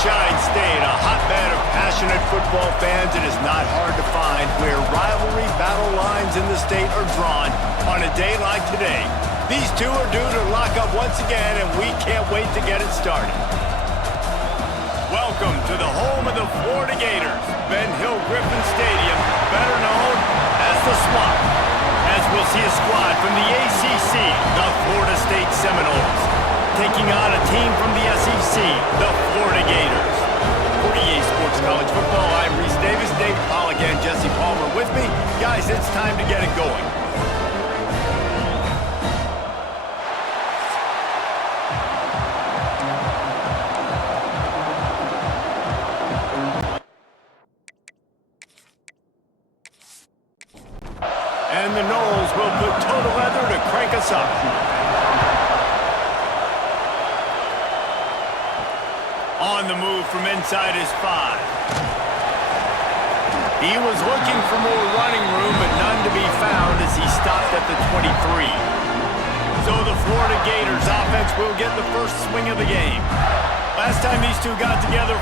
Sunshine State, a hotbed of passionate football fans. It is not hard to find where rivalry battle lines in the state are drawn on a day like today. These two are due to lock up once again, and we can't wait to get it started. Welcome to the home of the Florida Gators, Ben Hill Griffin Stadium, better known as the Swamp, as we'll see a squad from the ACC, the Florida State Seminoles, taking on a team from the SEC, the Florida Gators. For EA Sports College Football, I'm Reese Davis, David Pollock, and Jesse Palmer with me. Guys, it's time to get it going. And the Noles will put total leather to crank us up. On the move from inside his 5. He was looking for more running room, but none to be found as he stopped at the 23. So the Florida Gators offense will get the first swing of the game. Last time these two got together,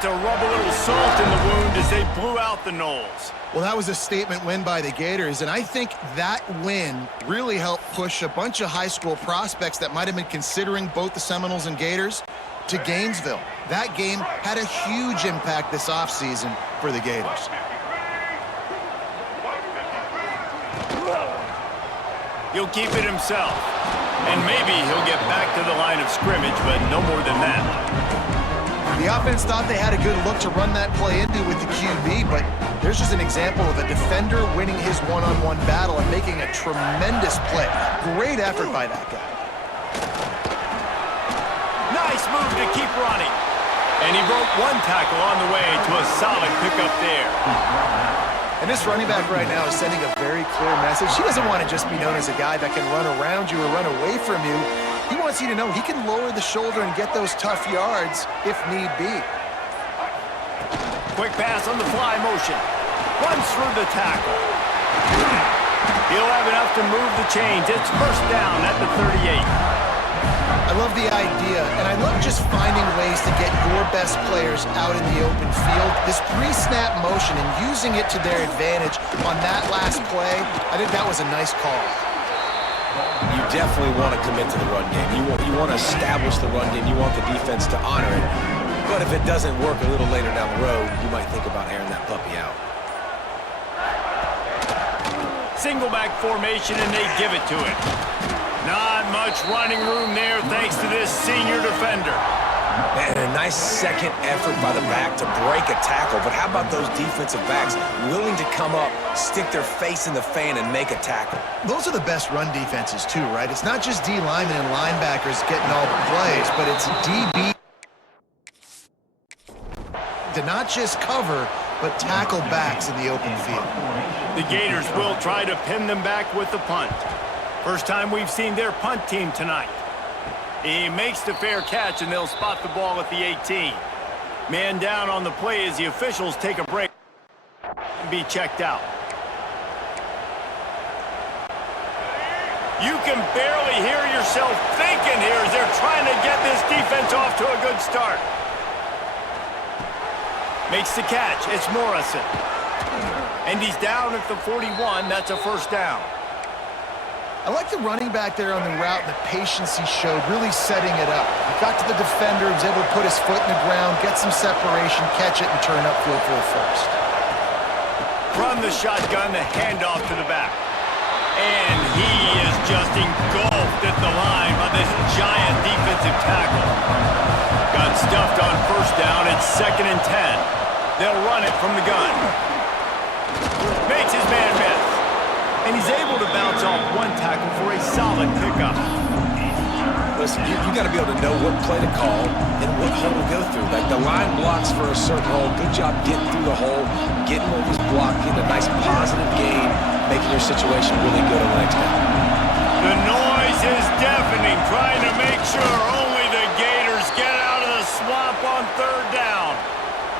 to rub a little salt in the wound as they blew out the Noles. Well, that was a statement win by the Gators, and I think that win really helped push a bunch of high school prospects that might have been considering both the Seminoles and Gators to Gainesville. That game had a huge impact this offseason for the Gators. He'll keep it himself, and maybe he'll get back to the line of scrimmage, but no more than that. The offense thought they had a good look to run that play into with the QB, but there's just an example of a defender winning his one-on-one battle and making a tremendous play. Great effort by that guy. Nice move to keep running. And he broke one tackle on the way to a solid pickup there. And this running back right now is sending a very clear message. He doesn't want to just be known as a guy that can run around you or run away from you. He wants you to know he can lower the shoulder and get those tough yards if need be. Quick pass on the fly motion. Runs through the tackle. He'll have enough to move the chains. It's first down at the 38. I love the idea, and I love just finding ways to get your best players out in the open field. This pre-snap motion and using it to their advantage on that last play, I think that was a nice call. You definitely want to commit to the run game. You want to establish the run game. You want the defense to honor it. But if it doesn't work a little later down the road, you might think about airing that puppy out. Single back formation, and they give it to him. Not much running room there thanks to this senior defender. And a nice second effort by the back to break a tackle. But how about those defensive backs willing to come up, stick their face in the fan, and make a tackle? Those are the best run defenses too, right? It's not just D linemen and linebackers getting all the plays, but it's DB to not just cover, but tackle backs in the open field. The Gators will try to pin them back with the punt. First time we've seen their punt team tonight. He makes the fair catch, and they'll spot the ball at the 18. Man down on the play as the officials take a break and be checked out. You can barely hear yourself thinking here as they're trying to get this defense off to a good start. Makes the catch. It's Morrison. And he's down at the 41. That's a first down. I like the running back there on the route and the patience he showed, really setting it up. He got to the defender, was able to put his foot in the ground, get some separation, catch it, and turn upfield for a first. From the shotgun, the handoff to the back. And he is just engulfed at the line by this giant defensive tackle. Got stuffed on first down. It's 2nd and 10. They'll run it from the gun. Makes his man miss. And he's able to bounce off one tackle for a solid pickup. Listen, you got to be able to know what play to call and what hole to go through. Like the line blocks for a certain hole. Good job getting through the hole, getting where he's blocked, getting a nice positive gain, making your situation really good on the next down. The noise is deafening, trying to make sure only the Gators get out of the swamp on 3rd down.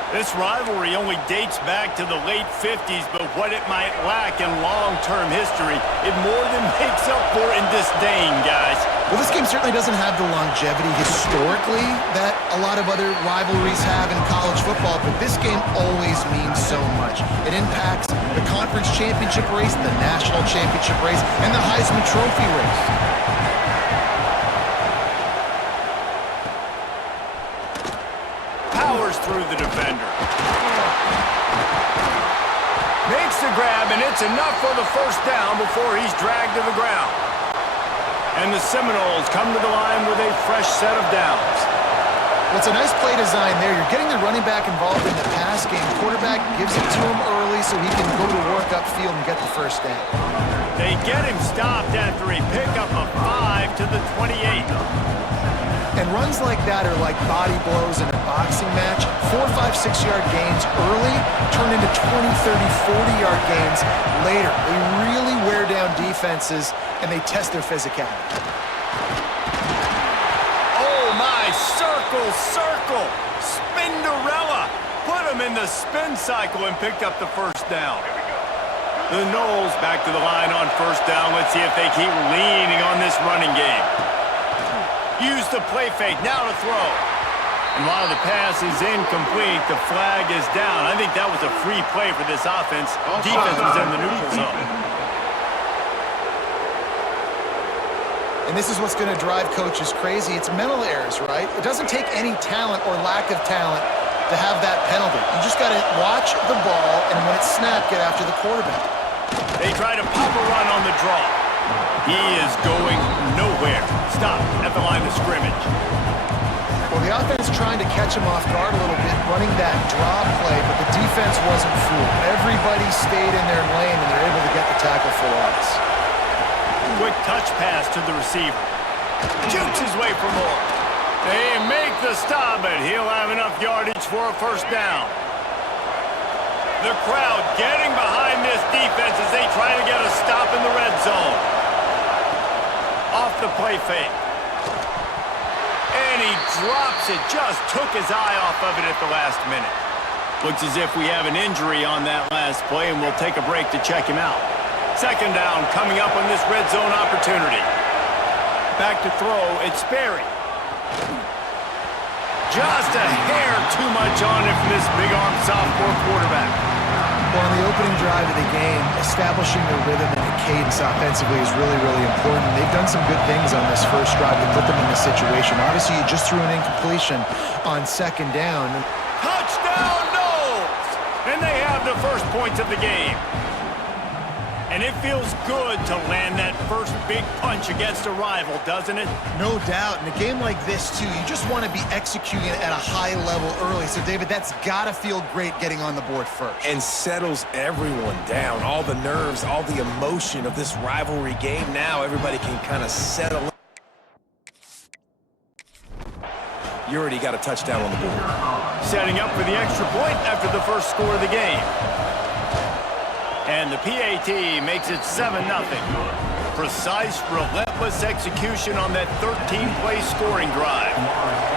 This rivalry only dates back to the late 50s, but what it might lack in long-term history, it more than makes up for in disdain, guys. Well, this game certainly doesn't have the longevity historically that a lot of other rivalries have in college football, but this game always means so much. It impacts the conference championship race, the national championship race, and the Heisman Trophy race. Through the defender. Makes the grab, and it's enough for the first down before he's dragged to the ground. And the Seminoles come to the line with a fresh set of downs. Well, it's a nice play design there. You're getting the running back involved in the pass game. Quarterback gives it to him early so he can go to work upfield and get the first down. They get him stopped after a pickup of 5 to the 28. And runs like that are like body blows in a boxing match. 4, 5, 6-yard gains early turn into 20, 30, 40-yard gains later. They really wear down defenses, and they test their physicality. Oh, my, circle, circle, Spinderella. Put him in the spin cycle and picked up the first down. The Noles back to the line on first down. Let's see if they keep leaning on this running game. Use the play fake, now to throw. And while the pass is incomplete, the flag is down. I think that was a free play for this offense. Defense was in the neutral zone. And this is what's going to drive coaches crazy. It's mental errors, right? It doesn't take any talent or lack of talent to have that penalty. You just got to watch the ball, and when it's snapped, get after the quarterback. They try to pop a run on the draw. He is going nowhere. Stop at the line of scrimmage. Well, the offense trying to catch him off guard a little bit, running that draw play, but the defense wasn't fooled. Everybody stayed in their lane, and they're able to get the tackle for loss. Quick touch pass to the receiver. Jukes his way for more. They make the stop, but he'll have enough yardage for a first down. The crowd getting behind this defense as they try to get a stop in the red zone. Off the play fake. And he drops it. Just took his eye off of it at the last minute. Looks as if we have an injury on that last play, and we'll take a break to check him out. Second down coming up on this red zone opportunity. Back to throw, it's Sperry. Just a hair too much on it from this big-arm sophomore quarterback. Well, on the opening drive of the game, establishing the rhythm and the cadence offensively is really, really important. They've done some good things on this first drive to put them in this situation. Obviously, you just threw an incompletion on second down. Touchdown, Noles! And they have the first points of the game. And it feels good to land that first big punch against a rival, doesn't it? No doubt. In a game like this, too, you just want to be executing at a high level early. So, David, that's got to feel great getting on the board first. And settles everyone down. All the nerves, all the emotion of this rivalry game. Now everybody can kind of settle in. You already got a touchdown on the board. Setting up for the extra point after the first score of the game. And the PAT makes it 7-0. Precise, relentless execution on that 13-play scoring drive.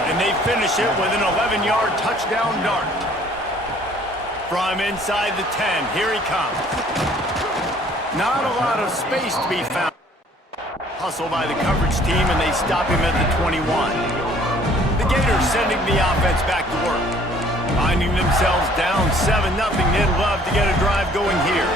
And they finish it with an 11-yard touchdown dart. From inside the 10, here he comes. Not a lot of space to be found. Hustle by the coverage team, and they stop him at the 21. The Gators sending the offense back to work. Finding themselves down 7-0, they'd love to get a drive going here.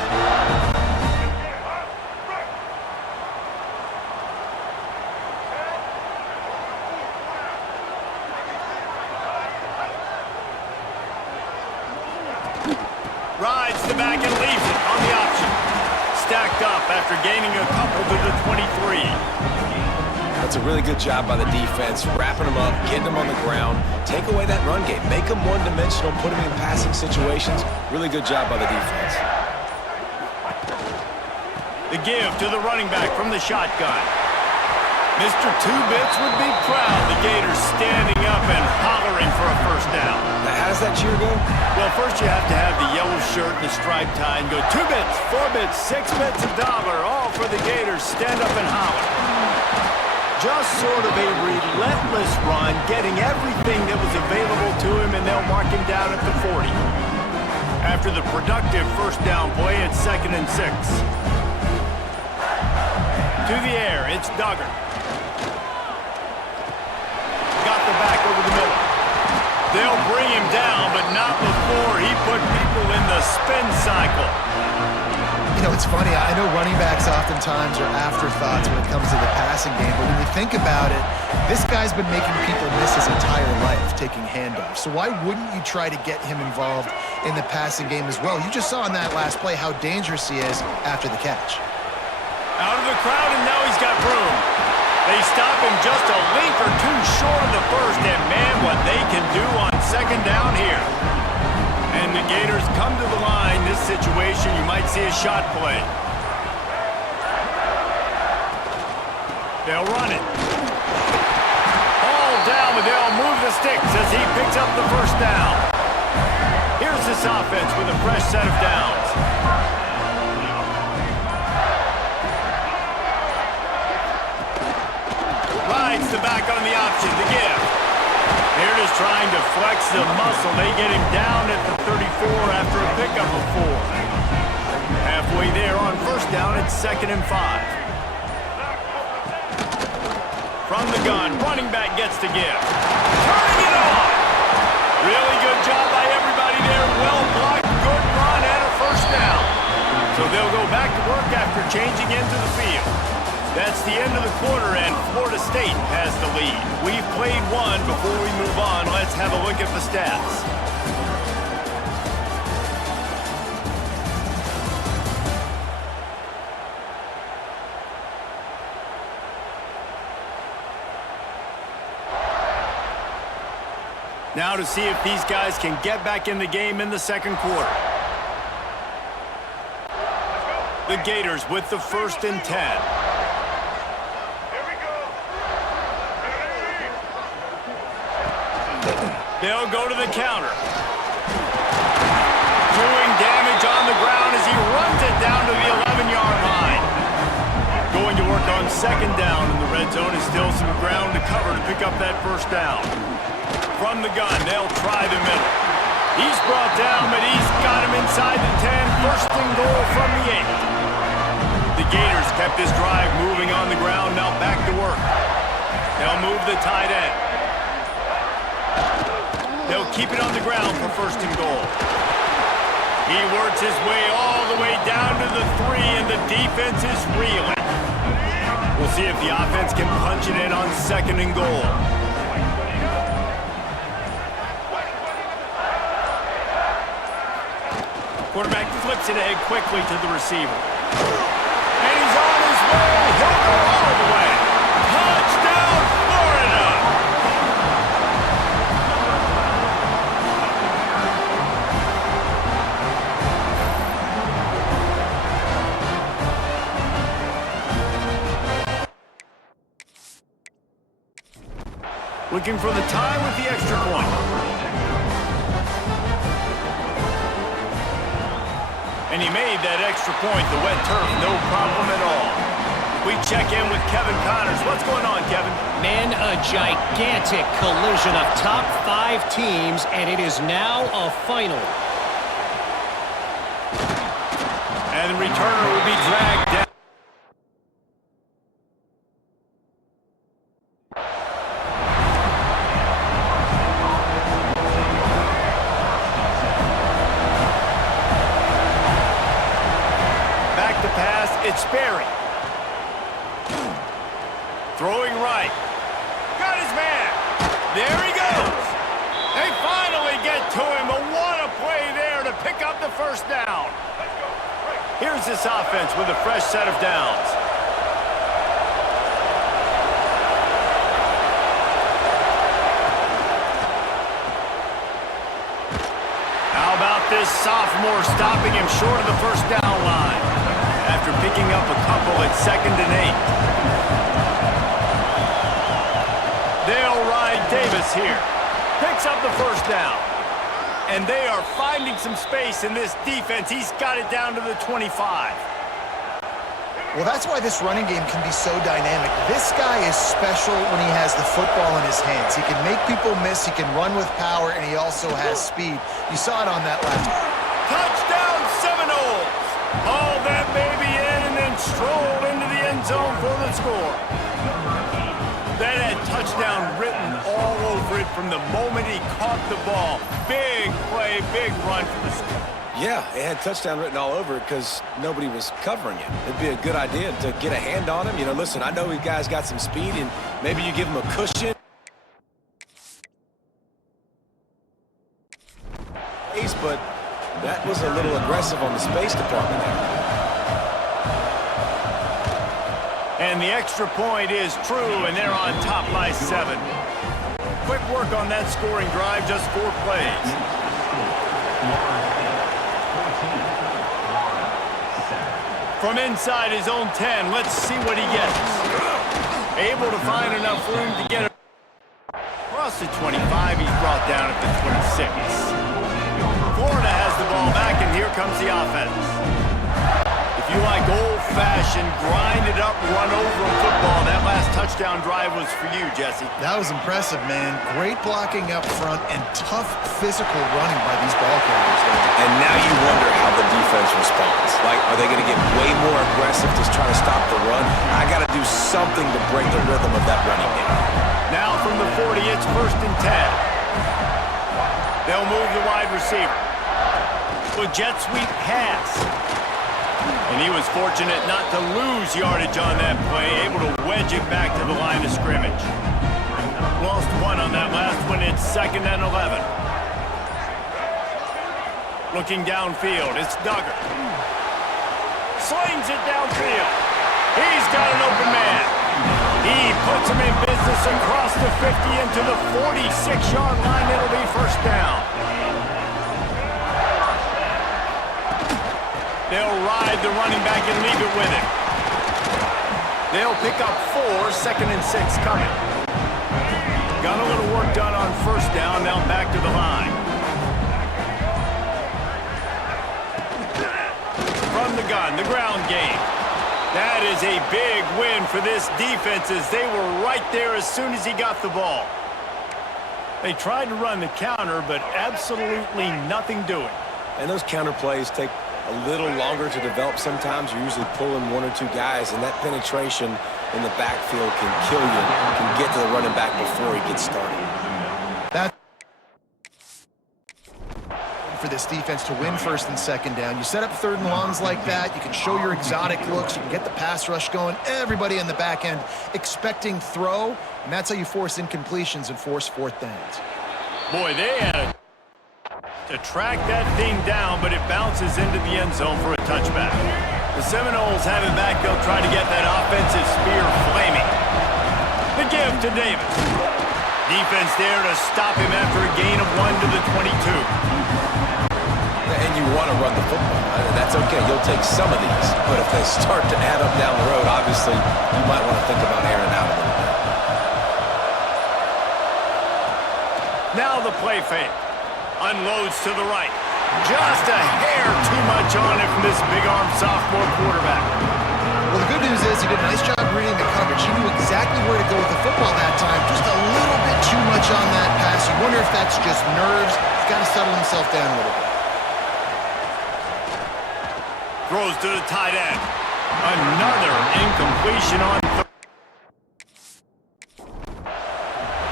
Rides the back and leaves it on the option. Stacked up after gaining a couple to the 23. That's a really good job by the defense, wrapping them up, getting them on the ground. Take away that run game. Make them one-dimensional, put them in passing situations. Really good job by the defense. The give to the running back from the shotgun. Mr. Two-Bits would be proud. The Gators standing up and hollering for a first down. Now, how does that cheer go? Well, first you have to have the yellow shirt and the striped tie and go 2 bits, 4 bits, 6 bits, $1, all for the Gators. Stand up and holler. Just sort of a relentless run, getting everything that was available to him, and they'll mark him down at the 40. After the productive first down play, it's 2nd and 6. To the air, it's Duggar. Got the back over the middle. They'll bring him down, but not before he put people in the spin cycle. You know, it's funny. I know running backs oftentimes are afterthoughts when it comes to the passing game, but when you think about it, this guy's been making people miss his entire life taking handoffs. So why wouldn't you try to get him involved in the passing game as well? You just saw in that last play how dangerous he is after the catch. Out of the crowd, and now he's got room. They stop him just a link or two short of the first, and man, what they can do on 2nd down here. And the Gators come to the line. This situation, you might see a shot play. They'll run it. All down, but they'll move the sticks as he picks up the first down. Here's this offense with a fresh set of downs. Rides the back on the option to give. They're just trying to flex the muscle. They get him down at the 34 after a pickup of 4. Halfway there on first down, it's 2nd and 5. From the gun, running back gets to give. Turning it on! Really good job by everybody there. Well blocked, good run, and a first down. So they'll go back to work after changing into the field. That's the end of the quarter, and Florida State has the lead. We've played one. Before we move on, let's have a look at the stats. Now to see if these guys can get back in the game in the 2nd quarter. The Gators with the 1st and 10. They'll go to the counter. Doing damage on the ground as he runs it down to the 11-yard line. Going to work on 2nd down, and the red zone is still some ground to cover to pick up that first down. From the gun, they'll try the middle. He's brought down, but he's got him inside the 10. 1st and goal from the 8. The Gators kept this drive moving on the ground, now back to work. They'll move the tight end. They'll keep it on the ground for 1st and goal. He works his way all the way down to the 3, and the defense is reeling. We'll see if the offense can punch it in on 2nd and goal. Quarterback flips it ahead quickly to the receiver. And he's on his way. He'll go all the way. Touchdown, Florida! Looking for the tie with the extra point. And he made that extra point, the wet turf, no problem at all. We check in with Kevin Connors. What's going on, Kevin? Man, a gigantic collision of top 5 teams, and it is now a final. And the returner will be dragged down. It's Sperry. Throwing right. Got his man. There he goes. They finally get to him. But what a play there to pick up the first down. Here's this offense with a fresh set of downs. How about this sophomore stopping him short of the first down line? After picking up a couple at 2nd and 8. They'll ride Davis here. Picks up the first down. And they are finding some space in this defense. He's got it down to the 25. Well, that's why this running game can be so dynamic. This guy is special when he has the football in his hands. He can make people miss, he can run with power, and he also has speed. You saw it on that last. Touchdown, Seminoles! Haul that baby in and then stroll into the end zone for the score. That had touchdown written all over it from the moment he caught the ball. Big play, big run for the score. Yeah, it had touchdown written all over it because nobody was covering it. It'd be a good idea to get a hand on him. You know, listen, I know you guys got some speed, and maybe you give him a cushion. But that was a little aggressive on the space department there. And the extra point is true, and they're on top by 7. Quick work on that scoring drive, just 4 plays. From inside his own 10, let's see what he gets. Able to find enough room to get it across the 25. He's brought down at the 26. Florida has the ball back, and here comes the offense. If you like old-fashioned, grind-it-up, run-over football, that last touchdown drive was for you, Jesse. That was impressive, man. Great blocking up front and tough physical running by these ball carriers. And now you wonder how the defense responds. Like, are they going to get way more aggressive to try to stop the run? I got to do something to break the rhythm of that running game. Now from the 40, it's 1st and 10. They'll move the wide receiver. With jet sweep pass. And he was fortunate not to lose yardage on that play, able to wedge it back to the line of scrimmage. Lost 1 on that last one. It's 2nd and 11. Looking downfield, it's Duggar. Slings it downfield. He's got an open man. He puts him in business across the 50 into the 46-yard line. It'll be 1st down. They'll ride the running back and leave it with him. They'll pick up 4, 2nd and 6 coming. Got a little work done on 1st down, now back to the line. From the gun, the ground game. That is a big win for this defense as they were right there as soon as he got the ball. They tried to run the counter, but absolutely nothing doing. And those counter plays take a little longer to develop sometimes. You're usually pulling 1 or 2 guys, and that penetration in the backfield can kill you, can get to the running back before he gets started. That for this defense to win 1st and 2nd down. You set up 3rd and longs like that. You can show your exotic looks. You can get the pass rush going. Everybody in the back end expecting throw, and that's how you force incompletions and force 4th downs. Boy, they had to track that thing down, but it bounces into the end zone for a touchback. The Seminoles have it back. They'll try to get that offensive spear flaming. The give to Davis. Defense there to stop him after a gain of 1 to the 22. And you want to run the football. That's okay. You'll take some of these. But if they start to add up down the road, obviously, you might want to think about airing out a little bit. Now the play fake. Unloads to the right. Just a hair too much on it from this big-arm sophomore quarterback. Well, the good news is he did a nice job reading the coverage. He knew exactly where to go with the football that time. Just a little bit too much on that pass. You wonder if that's just nerves. He's got to settle himself down a little bit. Throws to the tight end. Another incompletion on third.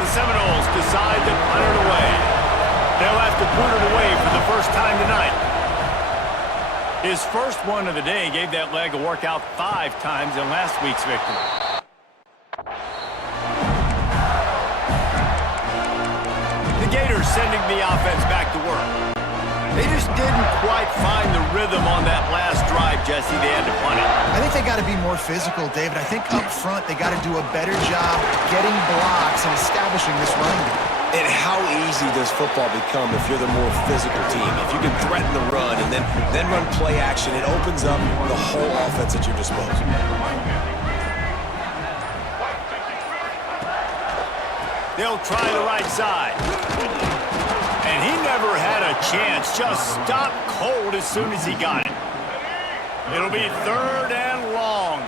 The Seminoles decide to punt it away. They'll have to put it away for the first time tonight. His first one of the day gave that leg a workout 5 times in last week's victory. The Gators sending the offense back to work. They just didn't quite find the rhythm on that last drive, Jesse. They had to punt it. I think they got to be more physical, David. I think up front they got to do a better job getting blocks and establishing this running game. And how easy does football become if you're the more physical team? If you can threaten the run and then run play action, it opens up the whole offense at your disposal. They'll try the right side. And he never had a chance. Just stopped cold as soon as he got it. It'll be 3rd and long.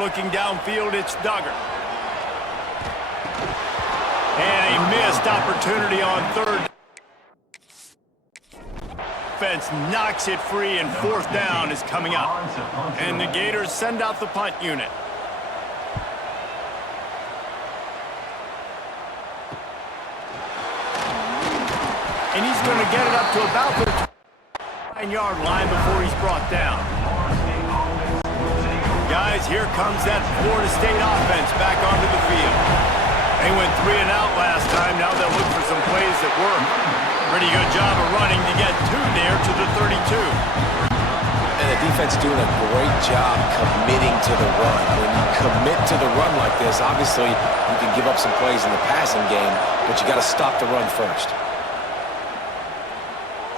Looking downfield, it's Duggar. And a missed opportunity on third. Defense knocks it free, and fourth down is coming up. And the Gators send out the punt unit. And he's going to get it up to about the 9-yard line before he's brought down. Guys, here comes that Florida State offense back onto the field. They went 3 and out last time. Now they'll look for some plays that work. Pretty good job of running to get 2 there to the 32. And the defense doing a great job committing to the run. When you commit to the run like this, obviously you can give up some plays in the passing game, but you got to stop the run first.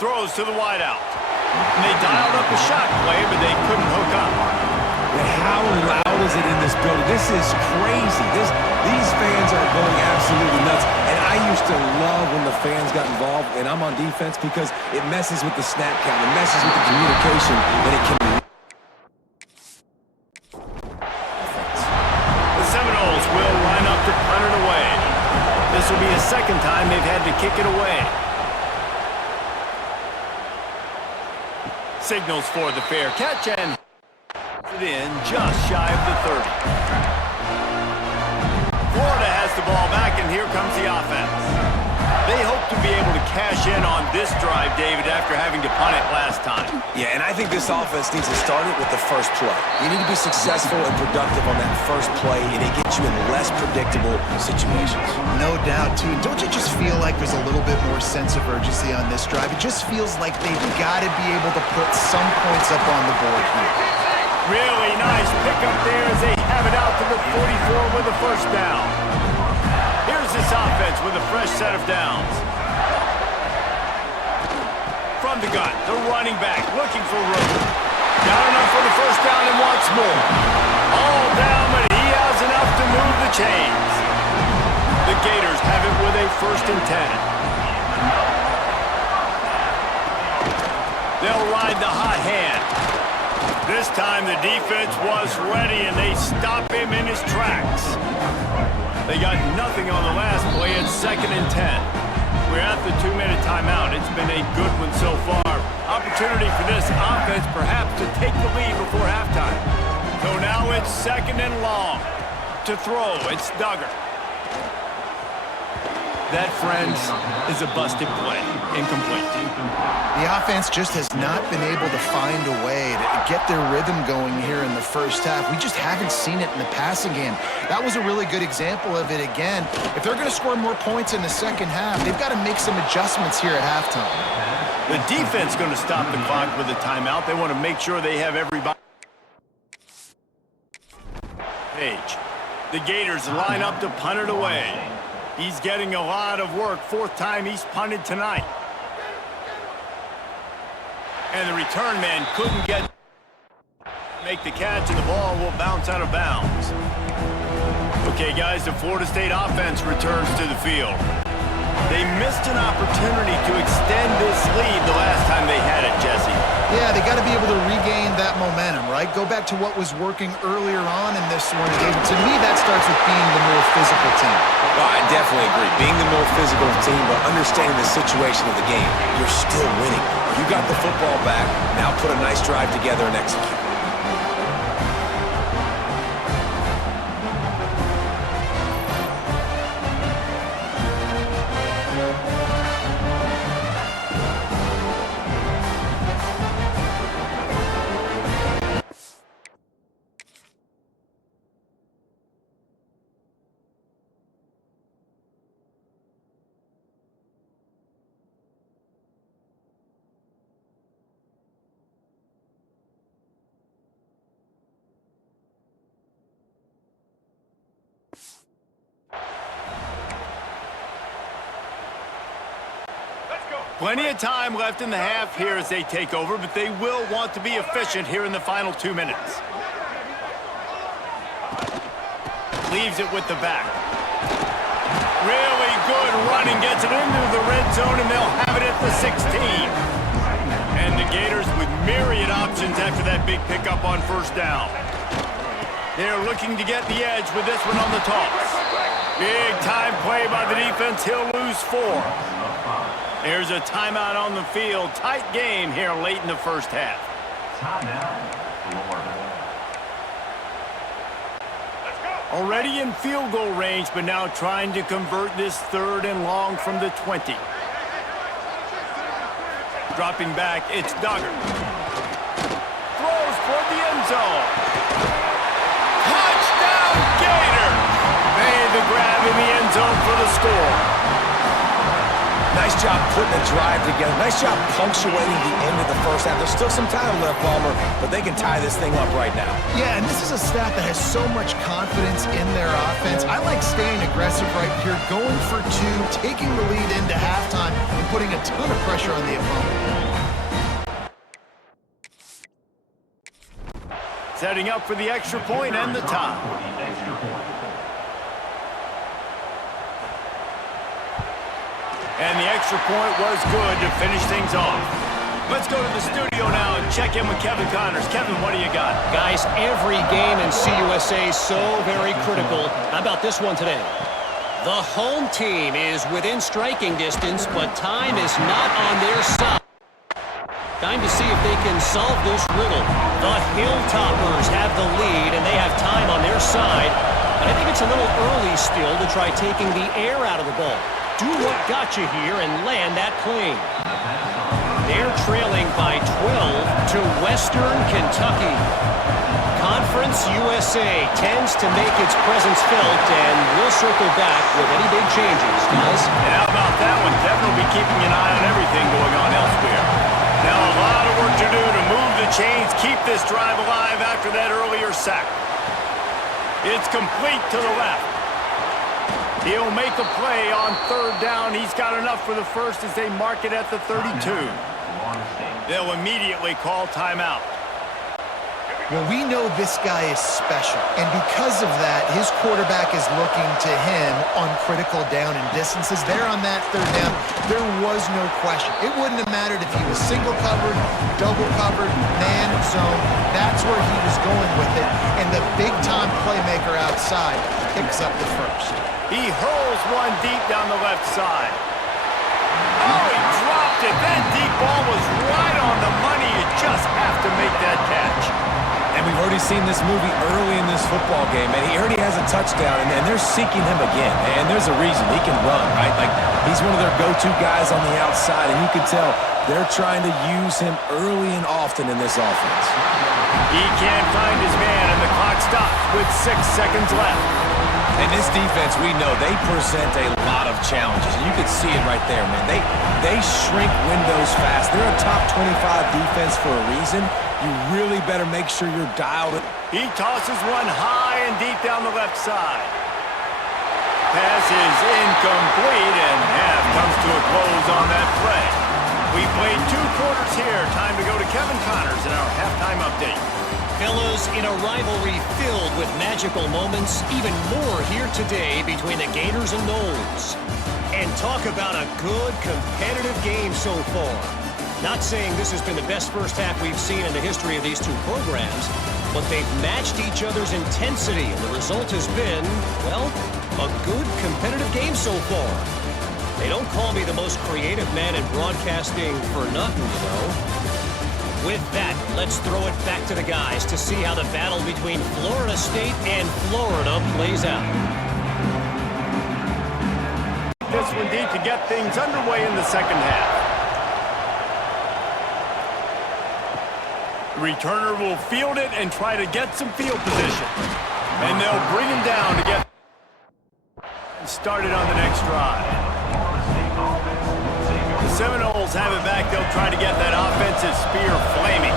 Throws to the wideout. And they dialed up a shot play, but they couldn't hook up. And how loud is it in this building? This is crazy. These fans are going absolutely nuts. And I used to love when the fans got involved, and I'm on defense, because it messes with the snap count. It messes with the communication, and it can... The Seminoles will line up to punt it away. This will be the second time they've had to kick it away. Signals for the fair catch, and it in just shy of the 30. Florida has the ball back, and here comes the offense. They hope to be able to cash in on this drive, David, after having to punt it last time. Yeah, and I think this offense needs to start it with the first play. You need to be successful and productive on that first play, and it gets you in less predictable situations. No doubt, too. Don't you just feel like there's a little bit more sense of urgency on this drive? It just feels like they've got to be able to put some points up on the board here. Really nice pickup there as they have it out to the 44 with the first down. Here's this offense with a fresh set of downs. From the gun, the running back looking for room. Got enough for the first down and wants more. All down, but he has enough to move the chains. The Gators have it with a 1st and 10. They'll ride the hot hand. This time the defense was ready, and they stop him in his tracks. They got nothing on the last play. It's 2nd and 10. We're at the 2-minute timeout. It's been a good one so far. Opportunity for this offense perhaps to take the lead before halftime. So now it's 2nd and long. To throw, it's Duggar. That, friends, is a busted play. Incomplete. The offense just has not been able to find a way to get their rhythm going here in the first half. We just haven't seen it in the passing game. That was a really good example of it again. If they're going to score more points in the second half, they've got to make some adjustments here at halftime. The defense going to stop the clock with a timeout. They want to make sure they have everybody. Page. The Gators line up to punt it away. He's getting a lot of work. 4th time he's punted tonight. And the return man couldn't make the catch, and the ball will bounce out of bounds. Okay, guys, the Florida State offense returns to the field. They missed an opportunity to extend this lead the last time they had it, Jesse. Yeah, they got to be able to regain that momentum, right? Go back to what was working earlier on in this one, David. To me, that starts with being the more physical team. Well, I definitely agree. Being the more physical team, but understanding the situation of the game, you're still winning. You got the football back. Now put a nice drive together and execute. Plenty of time left in the half here as they take over, but they will want to be efficient here in the final 2 minutes. Leaves it with the back. Really good running, gets it into the red zone, and they'll have it at the 16. And the Gators with myriad options after that big pickup on 1st down. They're looking to get the edge with this one on the toss. Big time play by the defense. He'll lose 4. There's a timeout on the field. Tight game here late in the first half. Already in field goal range, but now trying to convert this 3rd and long from the 20. Dropping back, it's Duggar. Throws toward the end zone. Touchdown, Gators! Made the grab in the end zone for the score. Nice job putting a drive together. Nice job punctuating the end of the first half. There's still some time left, Palmer, but they can tie this thing up right now. Yeah, and this is a staff that has so much confidence in their offense. I like staying aggressive right here, going for 2, taking the lead into halftime, and putting a ton of pressure on the opponent. Setting up for the extra point and the tie. And the extra point was good to finish things off. Let's go to the studio now and check in with Kevin Connors. Kevin, what do you got? Guys, every game in CUSA is so very critical. How about this one today? The home team is within striking distance, but time is not on their side. Time to see if they can solve this riddle. The Hilltoppers have the lead, and they have time on their side. But I think it's a little early still to try taking the air out of the ball. Do what got you here and land that plane. They're trailing by 12 to Western Kentucky. Conference USA tends to make its presence felt, and we'll circle back with any big changes, guys. And how about that one? Kevin will be keeping an eye on everything going on elsewhere. Now a lot of work to do to move the chains, keep this drive alive after that earlier sack. It's complete to the left. He'll make a play on 3rd down. He's got enough for the first as they mark it at the 32. They'll immediately call timeout. Well, we know this guy is special, and because of that, his quarterback is looking to him on critical down and distances. There on that 3rd down, there was no question. It wouldn't have mattered if he was single covered, double covered, man zone. That's where he was going with it, and the big-time playmaker outside picks up the first. He hurls one deep down the left side. Oh, he dropped it. That deep ball was right on the money. You just have to make that catch. And we've already seen this movie early in this football game, and he already has a touchdown, and they're seeking him again. And there's a reason. He can run, right? Like, he's one of their go-to guys on the outside, and you can tell they're trying to use him early and often in this offense. He can't find his man, and the clock stops with 6 seconds left. And this defense, we know, they present a lot of challenges. And you can see it right there, man. They shrink windows fast. They're a top 25 defense for a reason. You really better make sure you're dialed in. He tosses one high and deep down the left side. Pass is incomplete, and half comes to a close on that play. We played 2 quarters here. Time to go to Kevin Connors in our halftime update. Fellas, in a rivalry filled with magical moments, even more here today between the Gators and Noles. And talk about a good, competitive game so far. Not saying this has been the best first half we've seen in the history of these 2 programs, but they've matched each other's intensity, and the result has been, well, a good, competitive game so far. They don't call me the most creative man in broadcasting for nothing, you know. With that, let's throw it back to the guys to see how the battle between Florida State and Florida plays out. This one deep to get things underway in the second half. The returner will field it and try to get some field position. And they'll bring him down to get started on the next drive. The Seminoles have it back. They'll try to get that offensive spear flaming.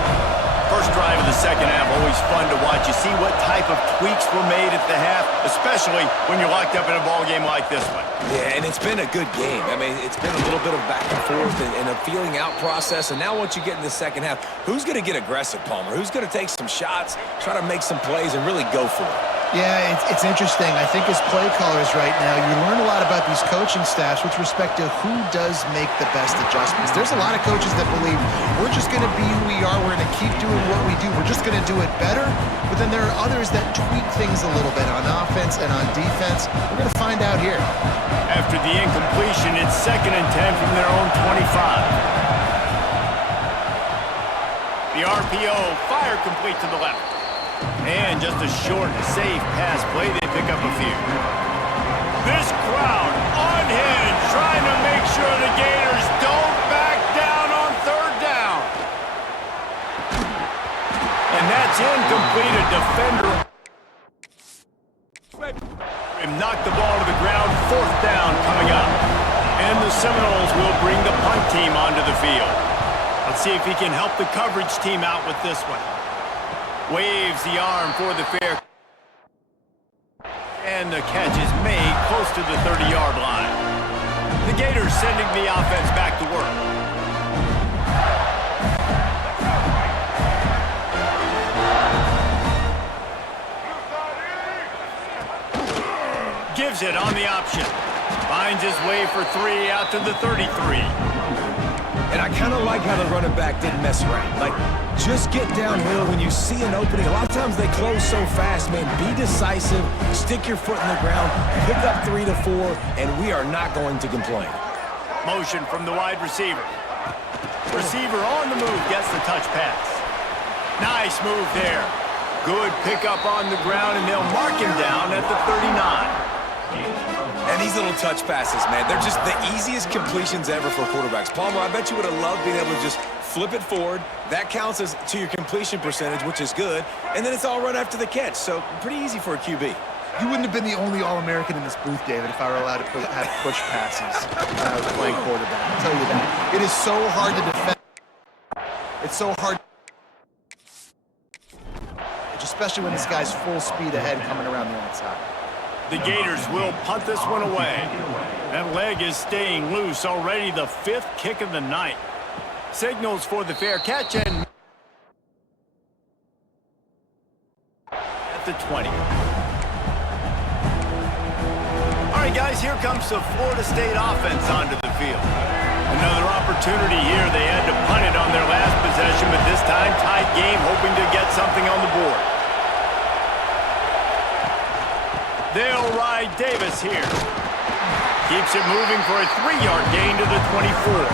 First drive of the second half, always fun to watch. You see what type of tweaks were made at the half, especially when you're locked up in a ball game like this one. Yeah, and it's been a good game. I mean, it's been a little bit of back and forth and a feeling out process. And now once you get in the second half, who's going to get aggressive, Palmer? Who's going to take some shots, try to make some plays, and really go for it? Yeah, it's interesting. I think as play callers right now, you learn a lot about these coaching staffs with respect to who does make the best adjustments. There's a lot of coaches that believe we're just going to be who we are. We're going to keep doing what we do. We're just going to do it better. But then there are others that tweak things a little bit on offense and on defense. We're going to find out here. After the incompletion, it's 2nd and 10 from their own 25. The RPO, fire complete to the left. And just a short, safe pass play, they pick up a few. This crowd unhinged, trying to make sure the Gators don't back down on 3rd down. And that's incomplete. A defender knocked the ball to the ground. 4th down coming up. And the Seminoles will bring the punt team onto the field. Let's see if he can help the coverage team out with this one. Waves the arm for the fair. And the catch is made close to the 30-yard line. The Gators sending the offense back to work. Gives it on the option. Finds his way for 3 out to the 33. And I kind of like how the running back didn't mess around. Like, just get downhill when you see an opening. A lot of times they close so fast, man. Be decisive, stick your foot in the ground, pick up 3 to 4, and we are not going to complain. Motion from the wide receiver. Receiver on the move, gets the touch pass. Nice move there. Good pickup on the ground, and they'll mark him down at the 39. And these little touch passes, man, they're just the easiest completions ever for quarterbacks. Palmer, I bet you would have loved being able to just flip it forward. That counts as to your completion percentage, which is good. And then it's all run after the catch, so pretty easy for a QB. You wouldn't have been the only All-American in this booth, David, if I were allowed to have push passes when I was playing quarterback. I'll tell you that. It is so hard to defend. It's so hard, especially when this guy's full speed ahead coming around the outside. The Gators will punt this one away. That leg is staying loose. Already the 5th kick of the night. Signals for the fair catch and at the 20. All right, guys, here comes the Florida State offense onto the field. Another opportunity here. They had to punt it on their last possession, but this time tied game, hoping to get something on the board. They'll ride Davis here. Keeps it moving for a 3-yard gain to the 24.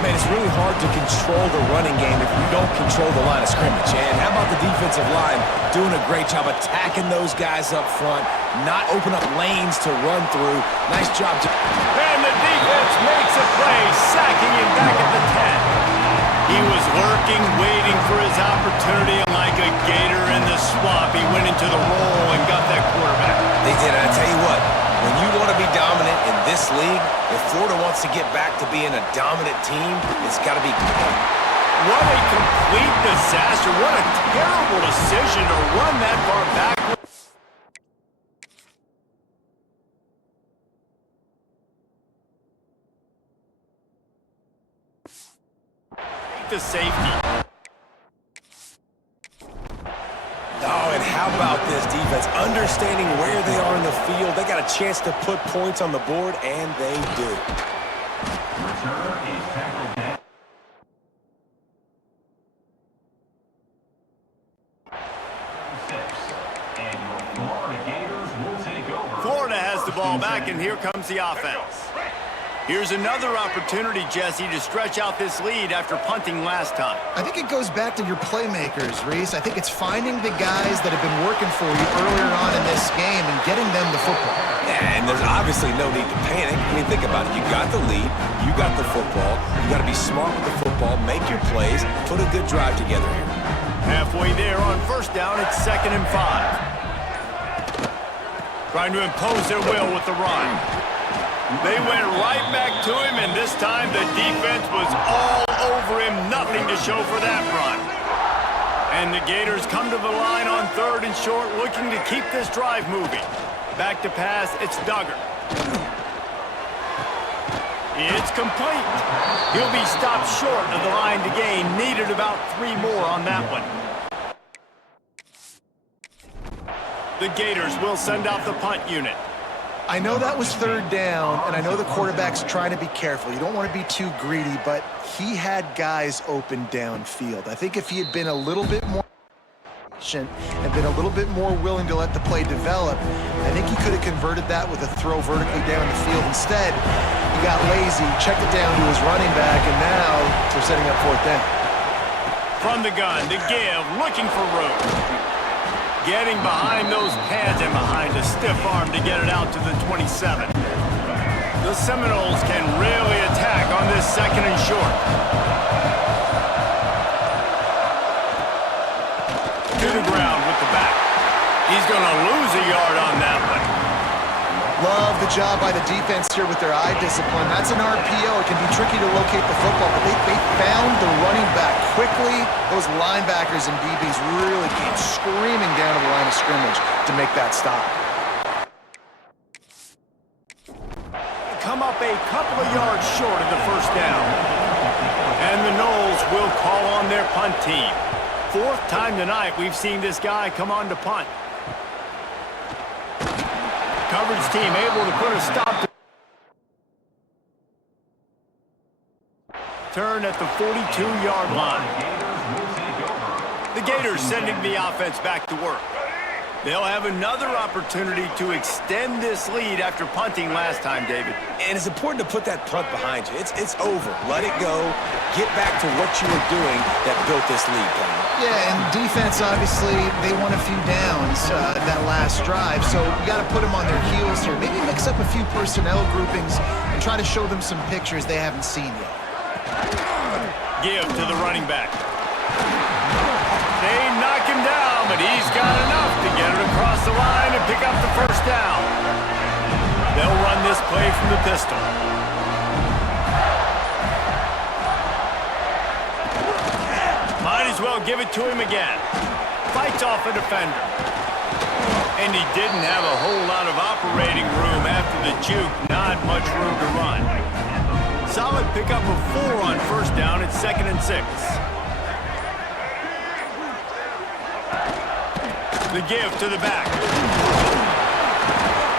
Man, it's really hard to control the running game if you don't control the line of scrimmage. And how about the defensive line doing a great job attacking those guys up front, not open up lanes to run through. Nice job. And the defense makes a play, sacking him back at the 10. He was lurking, waiting for his opportunity, and like a gator in the swamp, he went into the roll and got that quarterback. They did, and I tell you what, when you want to be dominant in this league, if Florida wants to get back to being a dominant team, it's got to be... What a complete disaster. What a terrible decision to run that far back. The safety. Oh, and how about this defense? Understanding where they are in the field. They got a chance to put points on the board, and they do. Florida has the ball back, and here comes the offense. Here's another opportunity, Jesse, to stretch out this lead after punting last time. I think it goes back to your playmakers, Reese. I think it's finding the guys that have been working for you earlier on in this game and getting them the football. Yeah, and there's obviously no need to panic. I mean, think about it. You got the lead. You got the football. You got to be smart with the football, make your plays, put a good drive together here. Halfway there on 1st down, it's 2nd and 5. Trying to impose their will with the run. They went right back to him, and this time the defense was all over him. Nothing to show for that run. And the Gators come to the line on 3rd and short, looking to keep this drive moving. Back to pass, it's Duggar. It's complete. He'll be stopped short of the line to gain. Needed about 3 more on that one. The Gators will send out the punt unit. I know that was third down, and I know the quarterback's trying to be careful. You don't want to be too greedy, but he had guys open downfield. I think if he had been a little bit more patient and been a little bit more willing to let the play develop, I think he could have converted that with a throw vertically down the field. Instead, he got lazy, checked it down to his running back, and now we're setting up fourth down. From the gun, the give, looking for room. Getting behind those pads and behind a stiff arm to get it out to the 27. The Seminoles can really attack on this second and short. To the ground with the back. He's going to lose a yard on that one. Love the job by the defense here with their eye discipline. That's an RPO. It can be tricky to locate the football, but they found the running back quickly. Those linebackers and DBs really came screaming down to the line of scrimmage to make that stop. Come up a couple of yards short of the first down. And the Noles will call on their punt team. Fourth time tonight we've seen this guy come on to punt. Coverage team able to put a stop to turn at the 42-yard line. The Gators sending the offense back to work. They'll have another opportunity to extend this lead after punting last time, David. And it's important to put that punt behind you. It's over. Let it go. Get back to what you were doing that built this lead, Glenn. Yeah, and defense, obviously, they won a few downs that last drive, so you got to put them on their heels here. Maybe mix up a few personnel groupings and try to show them some pictures they haven't seen yet. Give to the running back. They knock him down, but he's got enough to get it across the line and pick up the first down. They'll run this play from the pistol. Might as well give it to him again. Fights off a defender. And he didn't have a whole lot of operating room after the juke. Not much room to run. Solid pickup of 4 on first down at 2nd and 6. The give to the back.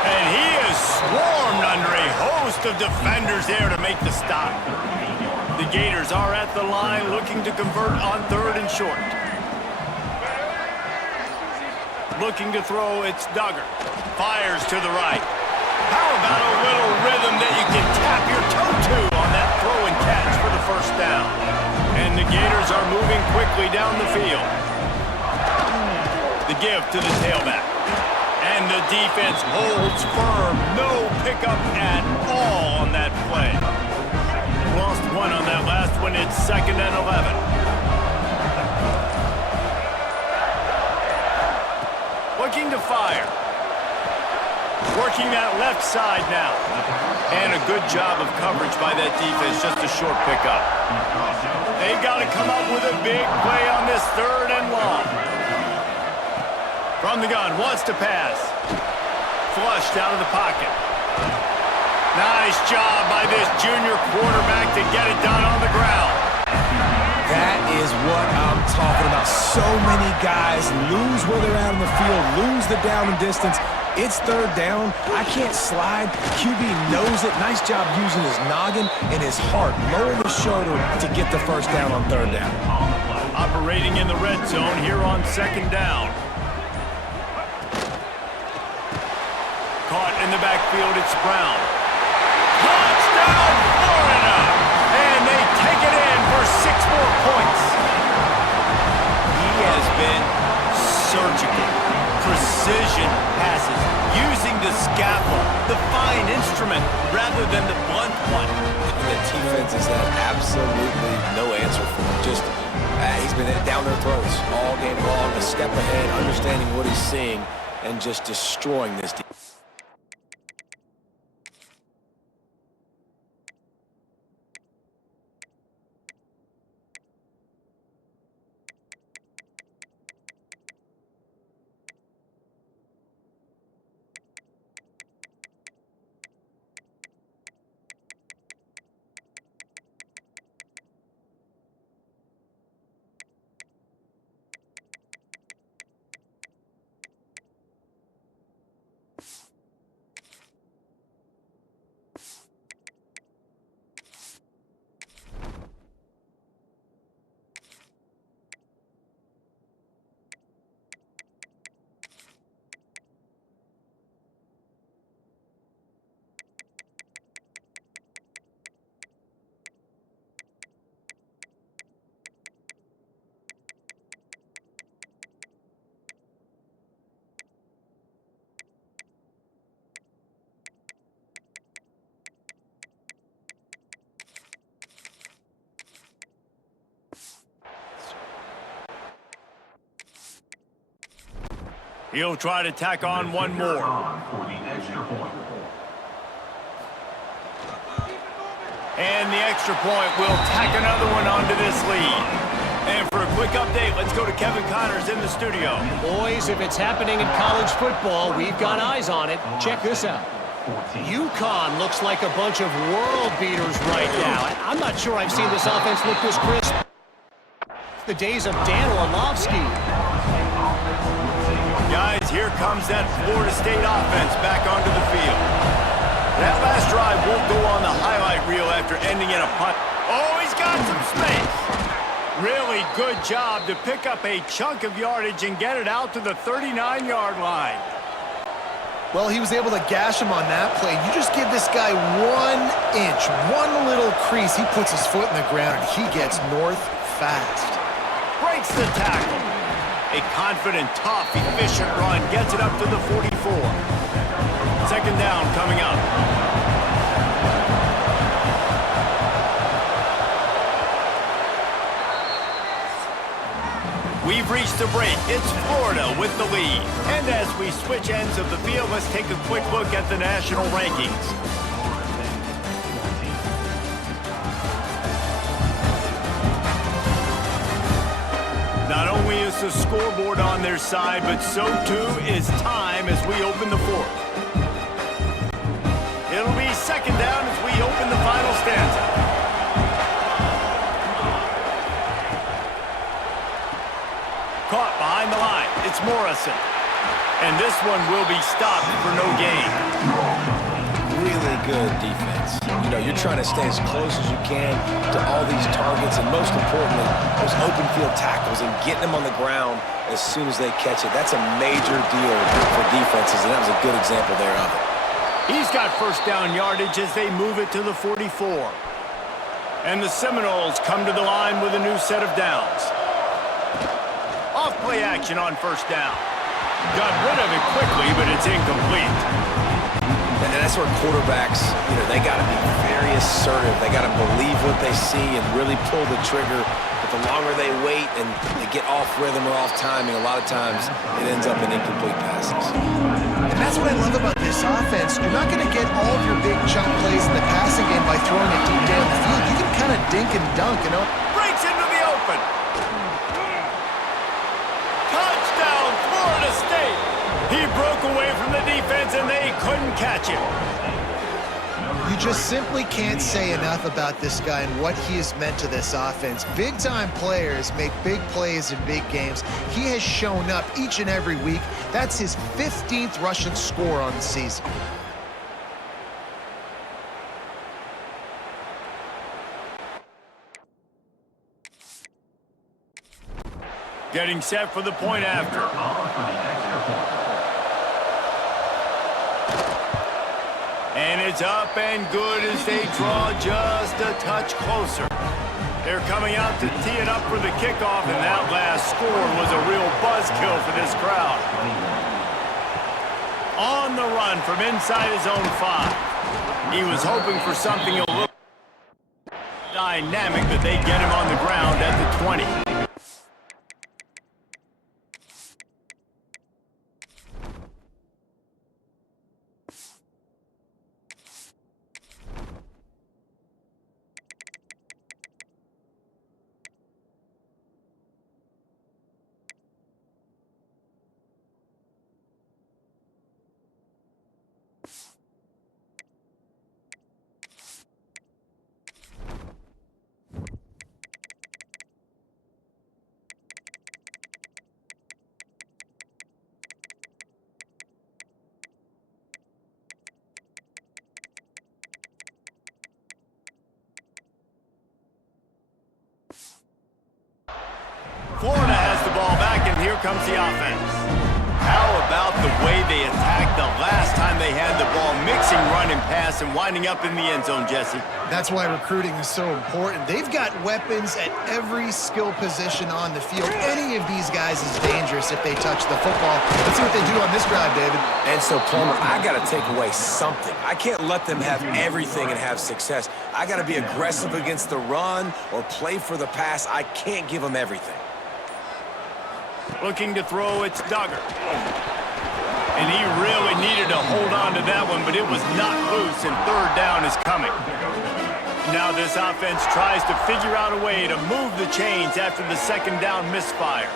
And he is swarmed under a host of defenders there to make the stop. The Gators are at the line looking to convert on 3rd and short. Looking to throw, it's Duggar. Fires to the right. How about a little rhythm that you can tap your toe to on that throw and catch for the first down? And the Gators are moving quickly down the field. The give to the tailback. And the defense holds firm. No pickup at all on that play. Lost 1 on that last one. It's 2nd and 11. Looking to fire. Working that left side now. And a good job of coverage by that defense. Just a short pickup. They got to come up with a big play on this 3rd and long. From the gun, wants to pass. Flushed out of the pocket. Nice job by this junior quarterback to get it done on the ground. That is what I'm talking about. So many guys lose where they're at on the field, lose the down and distance. It's 3rd down. I can't slide. QB knows it. Nice job using his noggin and his heart. Lower the shoulder to get the first down on 3rd down. Operating in the red zone here on 2nd down. Caught in the backfield, it's Brown. Touchdown, Florida! And they take it in for 6 more points. He has been surgical. Precision passes, using the scalpel, the fine instrument, rather than the blunt one. The defense has had absolutely no answer for him. Just, he's been down their throats all game long, a step ahead, understanding what he's seeing, and just destroying this defense. He'll try to tack on one more. And the extra point will tack another one onto this lead. And for a quick update, let's go to Kevin Connors in the studio. Boys, if it's happening in college football, we've got eyes on it. Check this out. UConn looks like a bunch of world beaters right now. I'm not sure I've seen this offense look this crisp. The days of Dan Orlovsky. Guys, here comes that Florida State offense back onto the field. That last drive won't go on the highlight reel after ending in a punt. Oh, he's got some space. Really good job to pick up a chunk of yardage and get it out to the 39-yard line. Well, he was able to gash him on that play. You just give this guy 1 inch, one little crease. He puts his foot in the ground, and he gets north fast. Breaks the tackle. A confident, tough, efficient run gets it up to the 44. Second down coming up. We've reached the break. It's Florida with the lead. And as we switch ends of the field, let's take a quick look at the national rankings. Not only is the scoreboard on their side, but so too is time as we open the fourth. It'll be second down as we open the final stanza. Caught behind the line. It's Morrison. And this one will be stopped for no gain. Really good defense. You know, you're trying to stay as close as you can to all these targets, and most importantly, those open field tackles and getting them on the ground as soon as they catch it. That's a major deal for defenses, and that was a good example there of it. He's got first down yardage as they move it to the 44. And the Seminoles come to the line with a new set of downs. Off play action on first down. Got rid of it quickly, but it's incomplete. And that's where quarterbacks, you know, they got to be very assertive. They got to believe what they see and really pull the trigger. But the longer they wait and they get off rhythm or off timing, a lot of times it ends up in incomplete passes. And that's what I love about this offense. You're not going to get all of your big chunk plays in the passing game by throwing it deep down the field. You can kind of dink and dunk, you know. Breaks into the open. Touchdown, Florida State. He broke away from the defense and they couldn't catch him. You just simply can't say enough about this guy and what he has meant to this offense. Big-time players make big plays in big games. He has shown up each and every week. That's his 15th rushing score on the season. Getting set for the point after. And it's up and good as they draw just a touch closer. They're coming out to tee it up for the kickoff, and that last score was a real buzzkill for this crowd. On the run from inside his own 5. He was hoping for something a little dynamic, but they get him on the ground at the 20. Florida has the ball back, and here comes the offense. How about the way they attacked the last time they had the ball, mixing run and pass and winding up in the end zone, Jesse? That's why recruiting is so important. They've got weapons at every skill position on the field. Any of these guys is dangerous if they touch the football. Let's see what they do on this drive, David. And so, Palmer, I got to take away something. I can't let them have everything and have success. I got to be aggressive against the run or play for the pass. I can't give them everything. Looking to throw, it's Duggar. And he really needed to hold on to that one, but it was not loose, and third down is coming. Now this offense tries to figure out a way to move the chains after the second down misfire.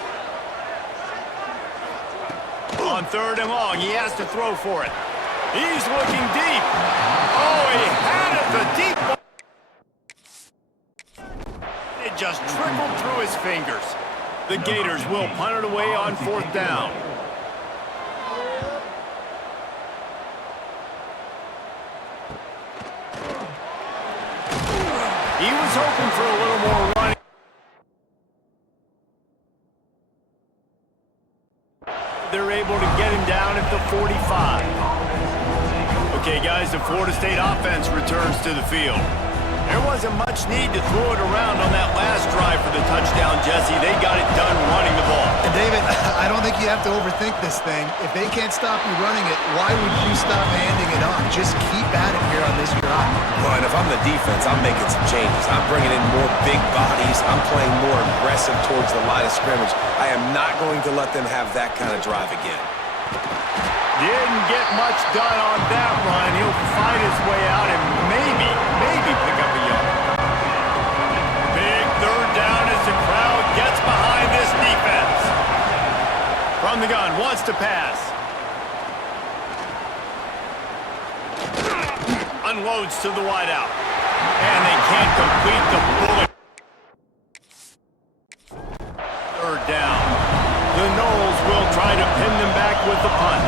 On third and long, he has to throw for it. He's looking deep. Oh, he had it, the deep ball. It just trickled through his fingers. The Gators will punt it away on fourth down. He was hoping for a little more running. They're able to get him down at the 45. Okay, guys, the Florida State offense returns to the field. There wasn't much need to throw it around on that last drive for the touchdown, Jesse. They got it done running the ball. And David, I don't think you have to overthink this thing. If they can't stop you running it, why would you stop handing it off? Just keep at it here on this drive. Well, and if I'm the defense, I'm making some changes. I'm bringing in more big bodies. I'm playing more aggressive towards the line of scrimmage. I am not going to let them have that kind of drive again. Didn't get much done on that run. He'll fight his way out and maybe pick up a yard. Big third down as the crowd gets behind this defense. From the gun, wants to pass. Unloads to the wideout. And they can't complete the bullet. Third down. The Noles will try to pin them back with the punt.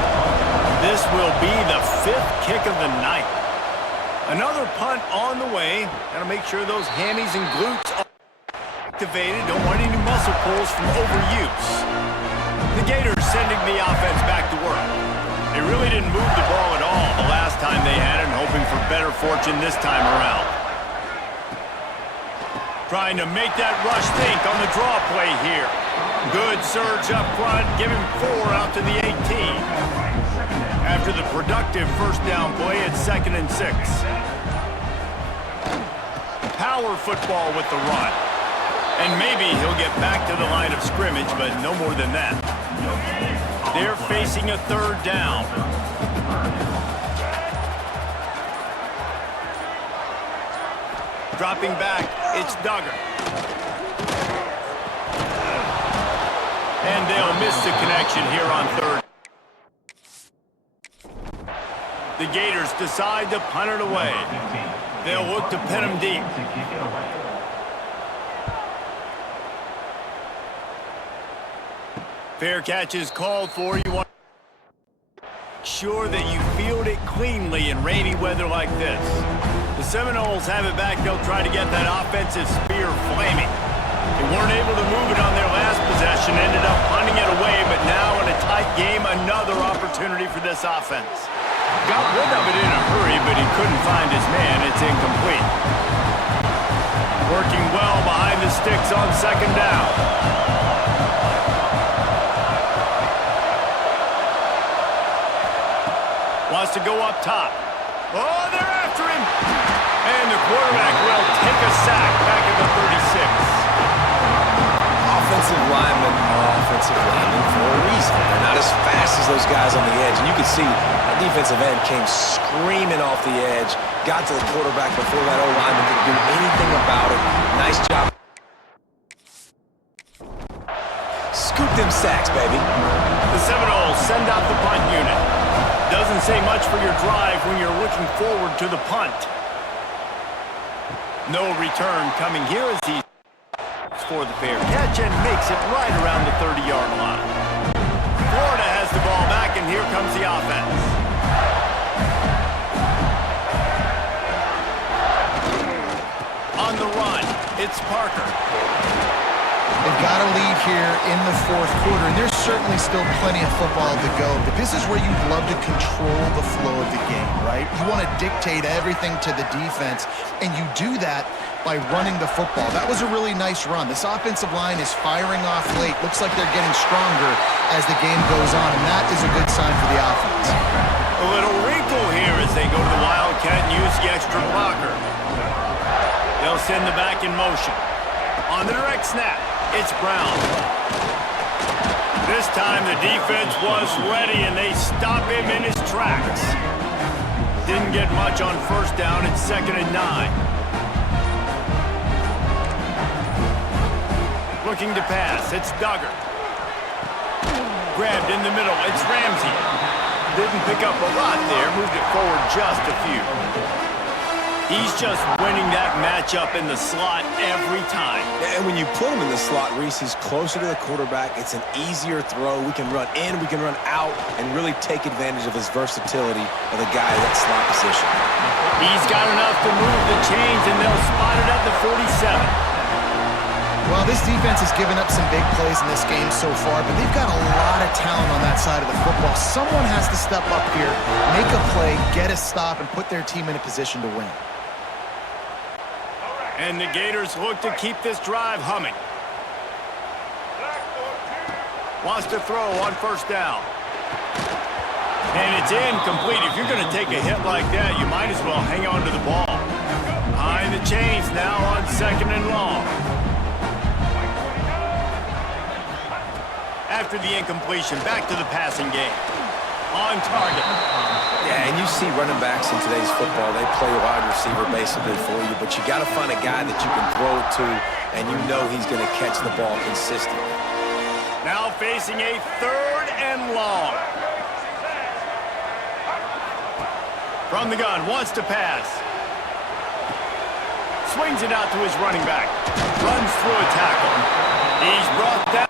This will be the 5th kick of the night. Another punt on the way. Got to make sure those hammies and glutes are activated. Don't want any muscle pulls from overuse. The Gators sending the offense back to work. They really didn't move the ball at all the last time they had it, hoping for better fortune this time around. Trying to make that rush think on the draw play here. Good surge up front, give him 4 out to the 18. After the productive first down play, it's 2nd and 6. Power football with the run. And maybe he'll get back to the line of scrimmage, but no more than that. They're facing a third down. Dropping back, it's Duggar. And they'll miss the connection here on third. The Gators decide to punt it away. They'll look to pin him deep. Fair catch is called for. You want to make sure that you field it cleanly in rainy weather like this. The Seminoles have it back. They'll try to get that offensive spear flaming. They weren't able to move it on their last possession, ended up punting it away, but now in a tight game, another opportunity for this offense. Got rid of it in a hurry, but he couldn't find his man. It's incomplete. Working well behind the sticks on second down. Wants to go up top. Oh, they're after him! And the quarterback will take a sack back at the 36. Offensive linemen are offensive linemen for a reason. They're not as fast as those guys on the edge. And you can see that defensive end came screaming off the edge, got to the quarterback before that old lineman could do anything about it. Nice job. Scoop them sacks, baby. The Seminoles send out the punt unit. Doesn't say much for your drive when you're looking forward to the punt. No return coming here as he for the fair catch and makes it right around the 30-yard line. Florida has the ball back, and here comes the offense. On the run, it's Parker. They've got a lead here in the 4th quarter, and there's certainly still plenty of football to go, but this is where you'd love to control the flow of the game, right? You want to dictate everything to the defense, and you do that by running the football. That was a really nice run. This offensive line is firing off late. Looks like they're getting stronger as the game goes on, and that is a good sign for the offense. A little wrinkle here as they go to the Wildcat and use the extra blocker. They'll send the back in motion. On the direct snap, it's Brown. This time the defense was ready, and they stop him in his tracks. Didn't get much on first down. It's 2nd and 9. Looking to pass. It's Duggar. Grabbed in the middle. It's Ramsey. Didn't pick up a lot there. Moved it forward just a few. He's just winning that matchup in the slot every time. And when you put him in the slot, Reese, he's closer to the quarterback. It's an easier throw. We can run in, we can run out, and really take advantage of his versatility of the guy in that slot position. He's got enough to move the chains, and they'll spot it at the 47. Well, this defense has given up some big plays in this game so far, but they've got a lot of talent on that side of the football. Someone has to step up here, make a play, get a stop, and put their team in a position to win. And the Gators look to keep this drive humming. Wants to throw on first down. And it's incomplete. If you're going to take a hit like that, you might as well hang on to the ball. Behind the chains now on 2nd and long. After the incompletion, back to the passing game. On target. Yeah, and you see running backs in today's football, they play wide receiver basically for you, but you got to find a guy that you can throw it to, and you know he's going to catch the ball consistently. Now facing a 3rd and long. From the gun, wants to pass. Swings it out to his running back. Runs through a tackle. He's brought down.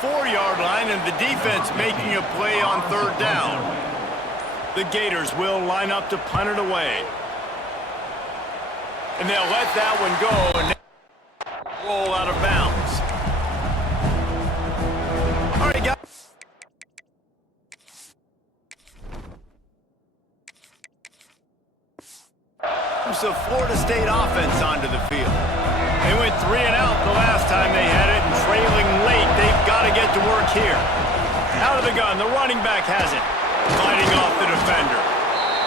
4-yard line, and the defense making a play on 3rd down. The Gators will line up to punt it away. And they'll let that one go and roll out of bounds. All right, guys. There's a Florida State offense onto the field. They went 3 and out the last time they had it, and trailing late, they've got to get to work here. Out of the gun, the running back has it. Fighting off the defender.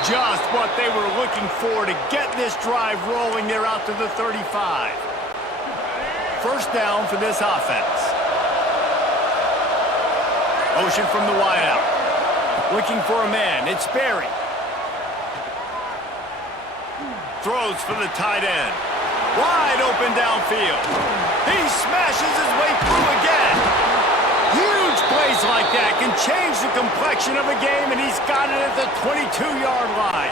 Just what they were looking for to get this drive rolling. They're out to the 35. First down for this offense. Motion from the wideout. Looking for a man. It's Berry. Throws for the tight end. Wide open downfield. He smashes his way through again. Huge plays like that can change the complexion of a game, and he's got it at the 22-yard line.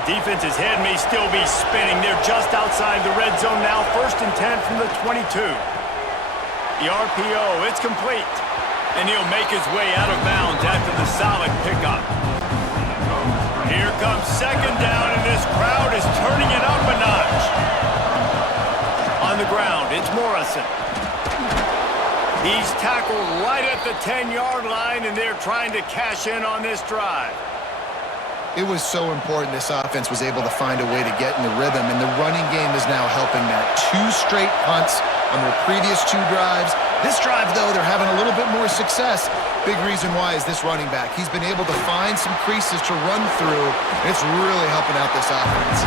The defense's head may still be spinning. They're just outside the red zone now. 1st and 10 from the 22. The RPO, it's complete. And he'll make his way out of bounds after the solid pickup. Here comes 2nd down, and this crowd is turning it up a notch. On the ground, it's Morrison. He's tackled right at the 10-yard line, and they're trying to cash in on this drive. It was so important this offense was able to find a way to get in the rhythm, and the running game is now helping that. 2 straight punts on their previous 2 drives. This drive, though, they're having a little bit more success. Big reason why is this running back. He's been able to find some creases to run through, and it's really helping out this offense.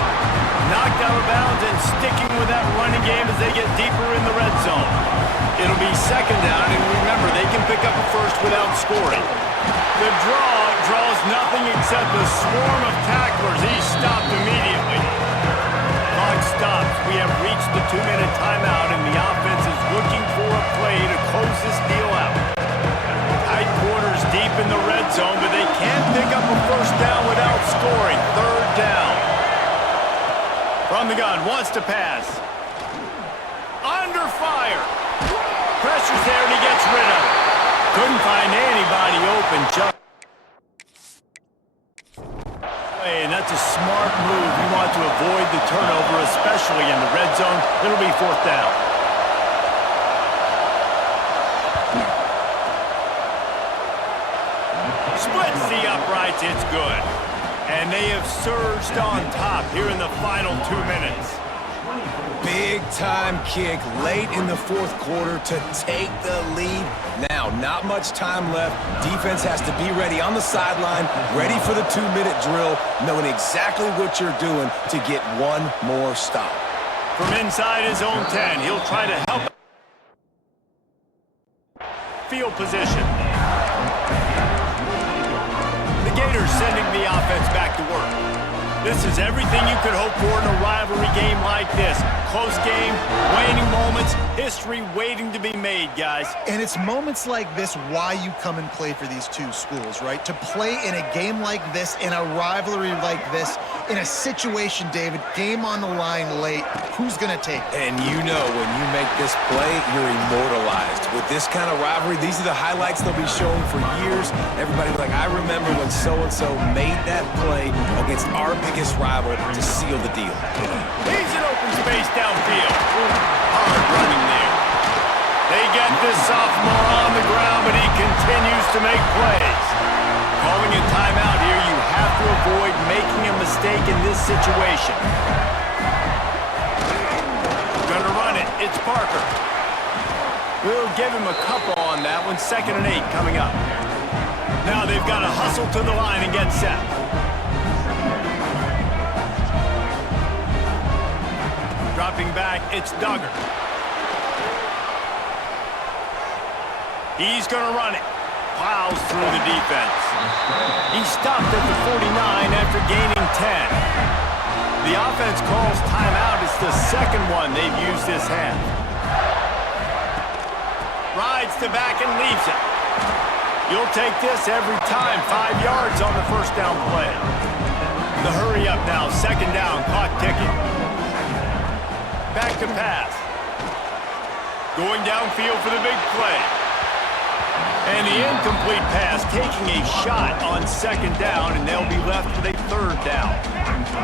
Knocked out of bounds and sticking with that running game as they get deeper in the red zone. It'll be 2nd down, and remember, they can pick up a first without scoring. The draw draws nothing except a swarm of tacklers. He's stopped immediately. Clock stops. We have reached the 2-minute timeout, and the offense is looking for a play to close this deal out. Tight quarters deep in the red zone, but they can't pick up a first down without scoring. 3rd down. From the gun, wants to pass. Under fire. Pressure's there, and he gets rid of it. Couldn't find anybody open. And that's a smart move. You want to avoid the turnover, especially in the red zone. It'll be 4th down. Splits the uprights. It's good. And they have surged on top here in the final 2 minutes. Big-time kick late in the 4th quarter to take the lead. Now, not much time left. Defense has to be ready on the sideline, ready for the 2-minute drill, knowing exactly what you're doing to get one more stop. From inside his own 10, he'll try to help field position. The Gators sending the offense back to work. This is everything you could hope for in a rivalry game like this. Close game, waning moments, history waiting to be made, guys. And it's moments like this why you come and play for these two schools, right? To play in a game like this, in a rivalry like this, in a situation, David, game on the line late, who's going to take it? And you know when you make this play, you're immortalized. With this kind of rivalry, these are the highlights they'll be showing for years. Everybody will be like, I remember when so-and-so made that play against our biggest rival to seal the deal. He's in open space downfield. Hard running there. They get this sophomore on the ground, but he continues to make plays. Calling a timeout here, you have to avoid making a mistake in this situation. Gonna run it. It's Parker. We'll give him a couple on that one. 2nd and 8 coming up. Now they've got to hustle to the line and get set. Dropping back, it's Duggar. He's going to run it. Plows through the defense. He stopped at the 49 after gaining 10. The offense calls timeout. It's the second one they've used this half. Rides to back and leaves it. You'll take this every time. 5 yards on the first down play. The hurry up now. 2nd down. Clock ticking. Back to pass. Going downfield for the big play. And the incomplete pass, taking a shot on 2nd down, and they'll be left with a 3rd down.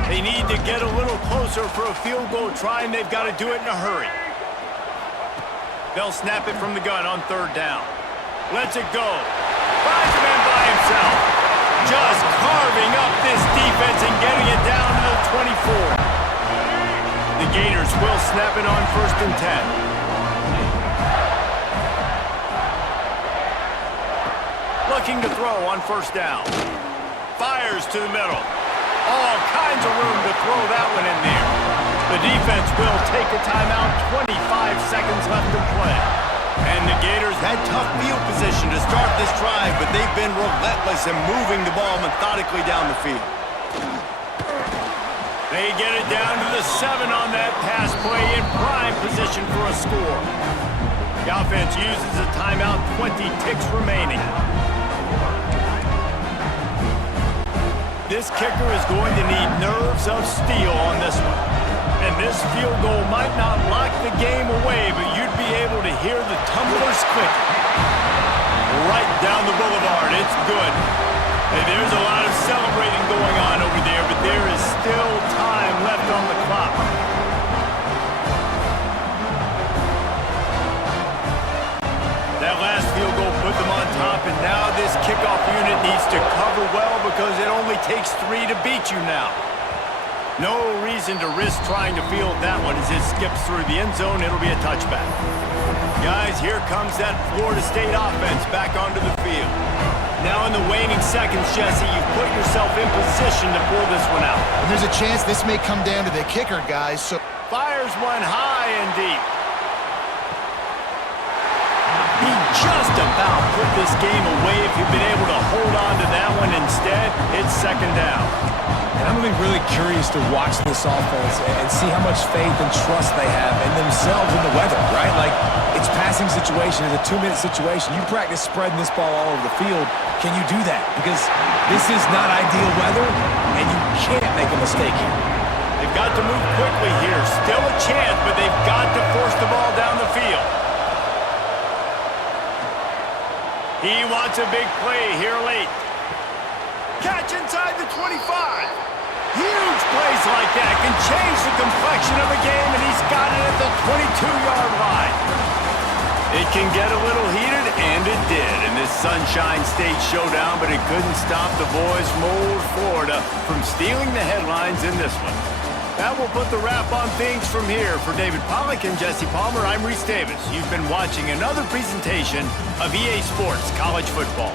They need to get a little closer for a field goal try, and they've got to do it in a hurry. They'll snap it from the gun on 3rd down. Lets it go. Finds a man by himself. Just carving up this defense and getting it down to the 24. The Gators will snap it on 1st and 10. Looking to throw on 1st down. Fires to the middle. All kinds of room to throw that one in there. The defense will take a timeout. 25 seconds left to play. And the Gators had tough field position to start this drive, but they've been relentless in moving the ball methodically down the field. They get it down to the 7 on that pass play in prime position for a score. The offense uses a timeout. 20 ticks remaining. This kicker is going to need nerves of steel on this one. And this field goal might not lock the game away, but you'd be able to hear the tumblers click. Right down the boulevard. It's good. Hey, there's a lot of celebrating going on over there, but there is still time left on the clock. That last field goal put them on top, and now this kickoff unit needs to cover well because it only takes 3 to beat you now. No reason to risk trying to field that one as it skips through the end zone. It'll be a touchback. Guys, here comes that Florida State offense back onto the field. Now in the waning seconds, Jesse, you've put yourself in position to pull this one out. And there's a chance this may come down to the kicker, guys. So fires one high and deep. He just about put this game away if he'd been able to hold on to that one. Instead, it's 2nd down. And I'm going to be really curious to watch this offense and see how much faith and trust they have in themselves and the weather, right? Like, it's passing situation, it's a 2-minute situation. You practice spreading this ball all over the field. Can you do that? Because this is not ideal weather, and you can't make a mistake here. They've got to move quickly here. Still a chance, but they've got to force the ball down the field. He wants a big play here late. Catch inside the 25. Huge plays like that can change the complexion of a game, and he's got it at the 22-yard line. It can get a little heated, and it did in this Sunshine State showdown, but it couldn't stop the boys from old Florida from stealing the headlines in this one. That will put the wrap on things from here. For David Pollack and Jesse Palmer, I'm Reese Davis. You've been watching another presentation of EA Sports College Football.